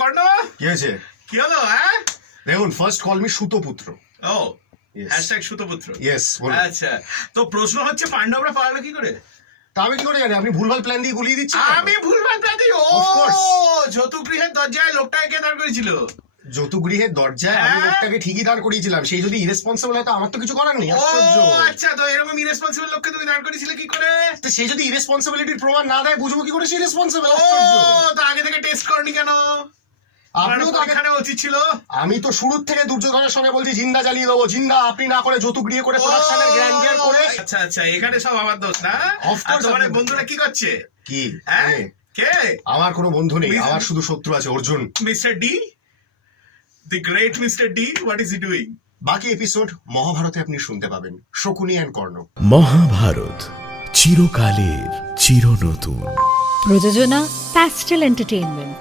কর্ণ কি হয়েছে? কি হলো? হ্যাঁ, দেখুন, ফার্স্ট কল মি সুতপুত্র। ও Yes. হ্যাশট্যাগ সুতপুত্র। ইয়েস, বলুন। আচ্ছা, তো প্রশ্ন হচ্ছে পাণ্ডবরা পারলো কি করে? তা আমি কি করে জানি? আপনি ভুলভাল প্ল্যান দিয়ে গুলিয়ে দিচ্ছেন। আমি ভুলভাল প্রান্তি। ও Of course. যতুগৃহের দরজায় লোকটাকে কে দাঁড় করেছিল? যতুগৃহের দরজায় আমি হ্যাঁ? লোকটাকে ঠিকই দাঁড় করিয়েছিলাম। সেই যদি ইরেসপন্সিবল হয় তো আমার তো কিছু করার নেই। ও আশ্চর্য। আচ্ছা, তো এরকম ইরেসপন্সিবল লোককে তুমি দাঁড় করিয়েছিলে কি করে? তো সেই যদি ইরেসপন্সিবিলিটির প্রমাণ না দেয় বুঝবো কি করে সে রেসপন্সিবল? ও আশ্চর্য। তো আগে থেকে টেস্ট করনি কেন? আপনিও তো আগে। এখানে উচিত ছিল। আমি তো শুরুর থেকে দুর্যোধনের সঙ্গে বলছি জিন্দা জ্বালিয়ে দেবো, জিন্দা আপনি না করে যতুগৃহ করে প্রোডাকশনের গ্র্যান্ডিয়ার করে। আচ্ছা আচ্ছা, এখানে সব আমার দোষ না? Of course, আর তোমার আপনার বন্ধুরা কি করছে? কি? হ্যাঁ, এ, কে? আমার কোনো বন্ধু নেই, Please. আমার শুধু শত্রু আছে, Arjun. Mister D, the great mister D, what is he doing? বাকি এপিসোড মহাভারতে আপনি শুনতে পাবেন, শকুনি অ্যান্ড কর্ণ। মহাভারত, চিরকালের চিরনতুন। প্রযোজনা প্যাস্টেল এন্টারটেইনমেন্ট।